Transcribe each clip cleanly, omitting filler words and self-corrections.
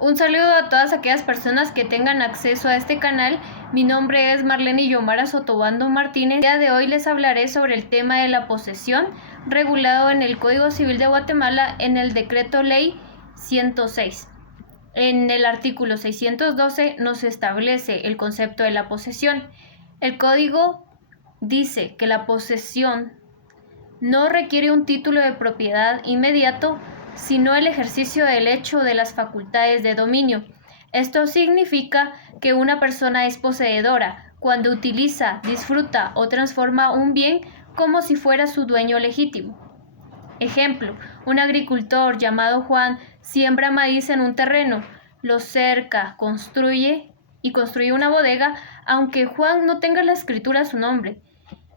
Un saludo a todas aquellas personas que tengan acceso a este canal. Mi nombre es Marlene Yomara Sotobando Martínez. El día de hoy les hablaré sobre el tema de la posesión, regulado en el Código Civil de Guatemala en el Decreto Ley 106. En el artículo 612 nos establece el concepto de la posesión. El código dice que la posesión no requiere un título de propiedad inmediato, sino el ejercicio del hecho de las facultades de dominio. Esto significa que una persona es poseedora cuando utiliza, disfruta o transforma un bien como si fuera su dueño legítimo. Ejemplo, un agricultor llamado Juan siembra maíz en un terreno, lo cerca, construye una bodega, aunque Juan no tenga la escritura a su nombre.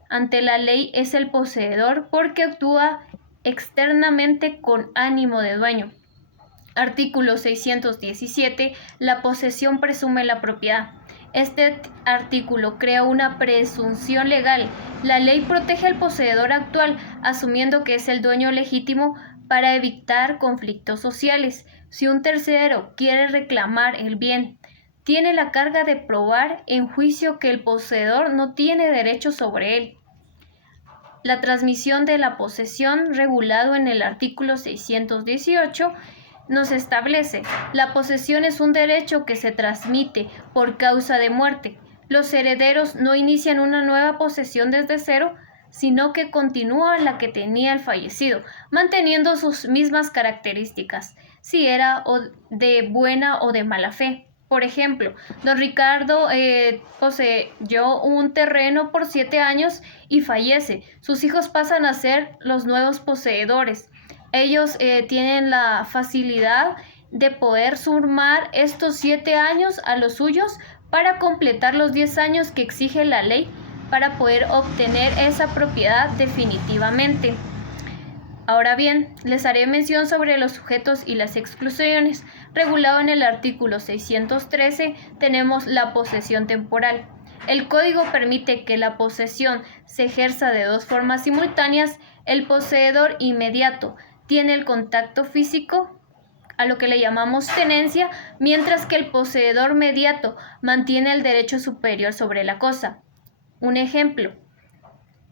Ante la ley es el poseedor porque actúa externamente con ánimo de dueño. Artículo 617. La posesión presume la propiedad. Este artículo crea una presunción legal. La ley protege al poseedor actual, asumiendo que es el dueño legítimo para evitar conflictos sociales. Si un tercero quiere reclamar el bien, tiene la carga de probar en juicio que el poseedor no tiene derecho sobre él. La transmisión de la posesión, regulado en el artículo 618, nos establece: la posesión es un derecho que se transmite por causa de muerte. Los herederos no inician una nueva posesión desde cero, sino que continúan la que tenía el fallecido, manteniendo sus mismas características, si era de buena o de mala fe. Por ejemplo, don Ricardo poseyó un terreno por 7 años y fallece. Sus hijos pasan a ser los nuevos poseedores. Ellos tienen la facilidad de poder sumar estos 7 años a los suyos para completar los 10 años que exige la ley para poder obtener esa propiedad definitivamente. Ahora bien, les haré mención sobre los sujetos y las exclusiones. Regulado en el artículo 613, tenemos la posesión temporal. El código permite que la posesión se ejerza de dos formas simultáneas. El poseedor inmediato tiene el contacto físico, a lo que le llamamos tenencia, mientras que el poseedor mediato mantiene el derecho superior sobre la cosa. Un ejemplo,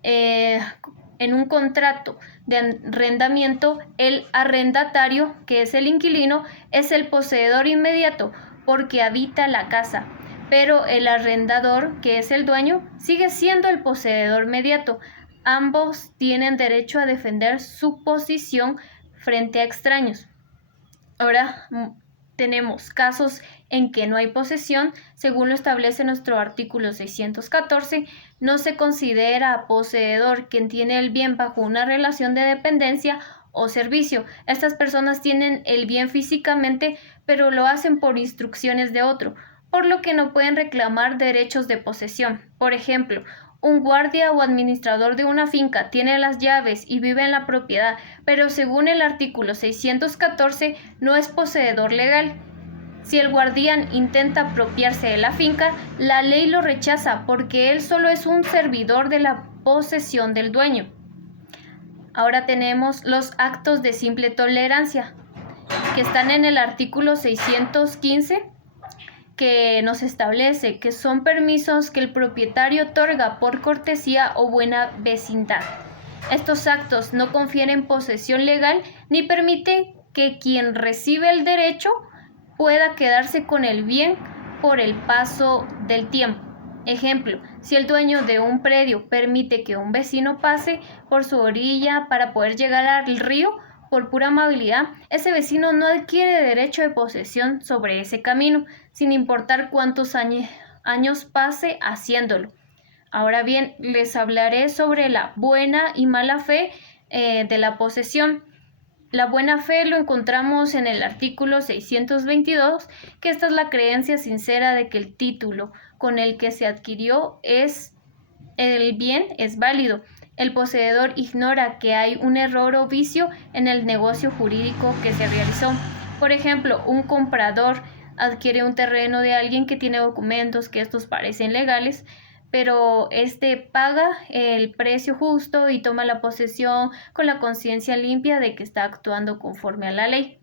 en un contrato de arrendamiento, el arrendatario, que es el inquilino, es el poseedor inmediato porque habita la casa, pero el arrendador, que es el dueño, sigue siendo el poseedor inmediato. Ambos tienen derecho a defender su posición frente a extraños. Ahora tenemos casos en que no hay posesión. Según lo establece nuestro artículo 614, no se considera poseedor quien tiene el bien bajo una relación de dependencia o servicio. Estas personas tienen el bien físicamente, pero lo hacen por instrucciones de otro, por lo que no pueden reclamar derechos de posesión. Por ejemplo, un guardia o administrador de una finca tiene las llaves y vive en la propiedad, pero según el artículo 614 no es poseedor legal. Si el guardián intenta apropiarse de la finca, la ley lo rechaza porque él solo es un servidor de la posesión del dueño. Ahora tenemos los actos de simple tolerancia, que están en el artículo 615, que nos establece que son permisos que el propietario otorga por cortesía o buena vecindad. Estos actos no confieren posesión legal ni permiten que quien recibe el derecho pueda quedarse con el bien por el paso del tiempo. Ejemplo, si el dueño de un predio permite que un vecino pase por su orilla para poder llegar al río, por pura amabilidad, ese vecino no adquiere derecho de posesión sobre ese camino, sin importar cuántos años pase haciéndolo. Ahora bien, les hablaré sobre la buena y mala fe de la posesión. La buena fe lo encontramos en el artículo 622, que esta es la creencia sincera de que el título con el que se adquirió el bien es válido. El poseedor ignora que hay un error o vicio en el negocio jurídico que se realizó. Por ejemplo, un comprador adquiere un terreno de alguien que tiene documentos que estos parecen legales, pero paga el precio justo y toma la posesión con la conciencia limpia de que está actuando conforme a la ley.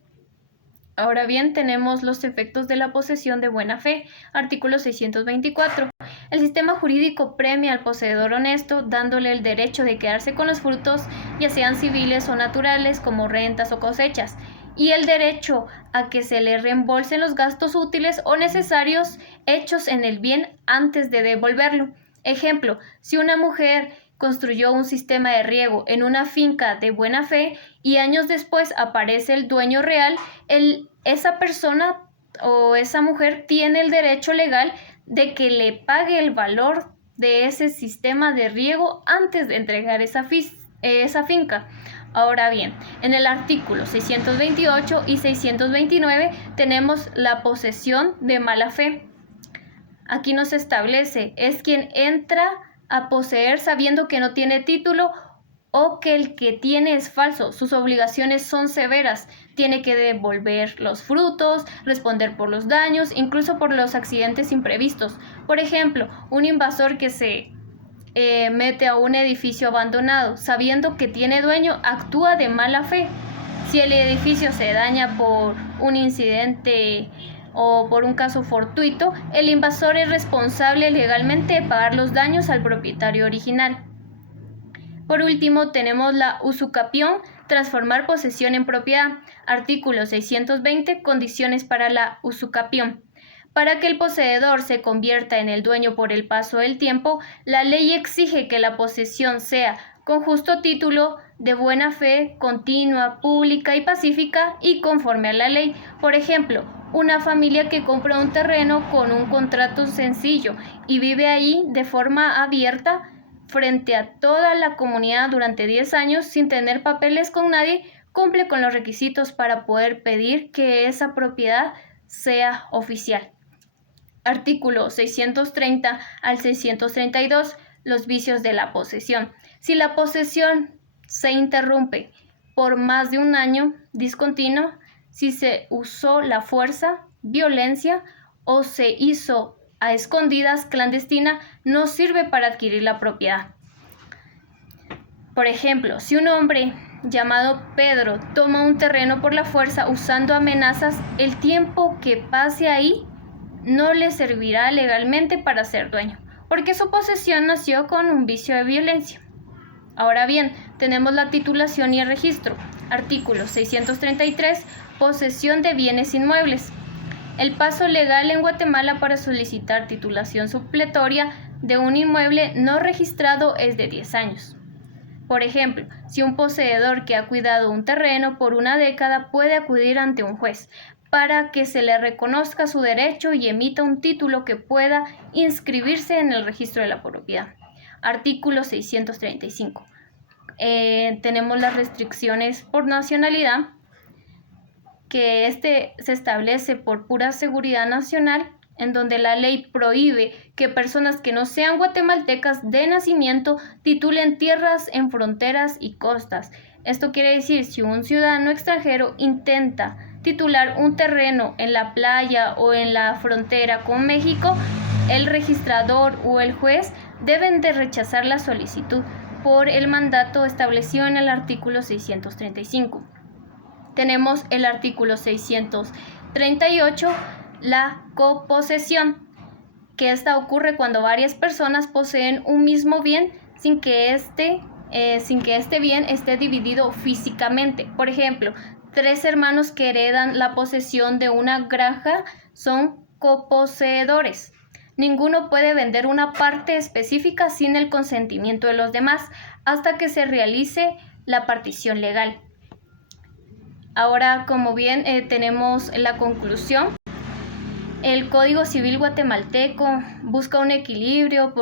Ahora bien, tenemos los efectos de la posesión de buena fe. Artículo 624. El sistema jurídico premia al poseedor honesto, dándole el derecho de quedarse con los frutos, ya sean civiles o naturales, como rentas o cosechas, y el derecho a que se le reembolsen los gastos útiles o necesarios hechos en el bien antes de devolverlo. Ejemplo, si una mujer construyó un sistema de riego en una finca de buena fe y años después aparece el dueño real, esa persona o esa mujer tiene el derecho legal de que le pague el valor de ese sistema de riego antes de entregar esa finca. Ahora bien, en el artículo 628 y 629 tenemos la posesión de mala fe. Aquí nos establece, es quien entra a poseer sabiendo que no tiene título o que el que tiene es falso. Sus obligaciones son severas. Tiene que devolver los frutos, responder por los daños, incluso por los accidentes imprevistos. Por ejemplo, un invasor que se mete a un edificio abandonado sabiendo que tiene dueño, actúa de mala fe. Si el edificio se daña por un incidente o por un caso fortuito, el invasor es responsable legalmente de pagar los daños al propietario original. Por último, tenemos la usucapión, transformar posesión en propiedad. Artículo 620, condiciones para la usucapión. Para que el poseedor se convierta en el dueño por el paso del tiempo, la ley exige que la posesión sea con justo título, de buena fe, continua, pública y pacífica y conforme a la ley. Por ejemplo, una familia que compra un terreno con un contrato sencillo y vive ahí de forma abierta frente a toda la comunidad durante 10 años sin tener papeles con nadie, cumple con los requisitos para poder pedir que esa propiedad sea oficial. Artículo 630 al 632. Los vicios de la posesión. Si la posesión se interrumpe por más de un año discontinuo, si se usó la fuerza, violencia o se hizo a escondidas, clandestina, no sirve para adquirir la propiedad. Por ejemplo, si un hombre llamado Pedro toma un terreno por la fuerza usando amenazas, el tiempo que pase ahí no le servirá legalmente para ser dueño, porque su posesión nació con un vicio de violencia. Ahora bien, tenemos la titulación y el registro. Artículo 633. Posesión de bienes inmuebles. El paso legal en Guatemala para solicitar titulación supletoria de un inmueble no registrado es de 10 años. Por ejemplo, si un poseedor que ha cuidado un terreno por una década puede acudir ante un juez para que se le reconozca su derecho y emita un título que pueda inscribirse en el registro de la propiedad. Artículo 635. Tenemos las restricciones por nacionalidad, que se establece por pura seguridad nacional, en donde la ley prohíbe que personas que no sean guatemaltecas de nacimiento titulen tierras en fronteras y costas. Esto quiere decir, si un ciudadano extranjero intenta titular un terreno en la playa o en la frontera con México, el registrador o el juez deben de rechazar la solicitud por el mandato establecido en el artículo 635. Tenemos el artículo 638, la coposesión, que esta ocurre cuando varias personas poseen un mismo bien sin que este bien esté dividido físicamente. Por ejemplo, 3 hermanos que heredan la posesión de una granja son coposeedores. Ninguno puede vender una parte específica sin el consentimiento de los demás hasta que se realice la partición legal. Ahora, como bien tenemos la conclusión, el Código Civil guatemalteco busca un equilibrio,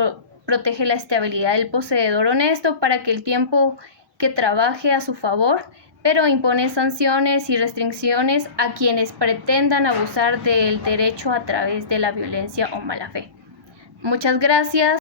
protege la estabilidad del poseedor honesto para que el tiempo que trabaje a su favor, pero impone sanciones y restricciones a quienes pretendan abusar del derecho a través de la violencia o mala fe. Muchas gracias.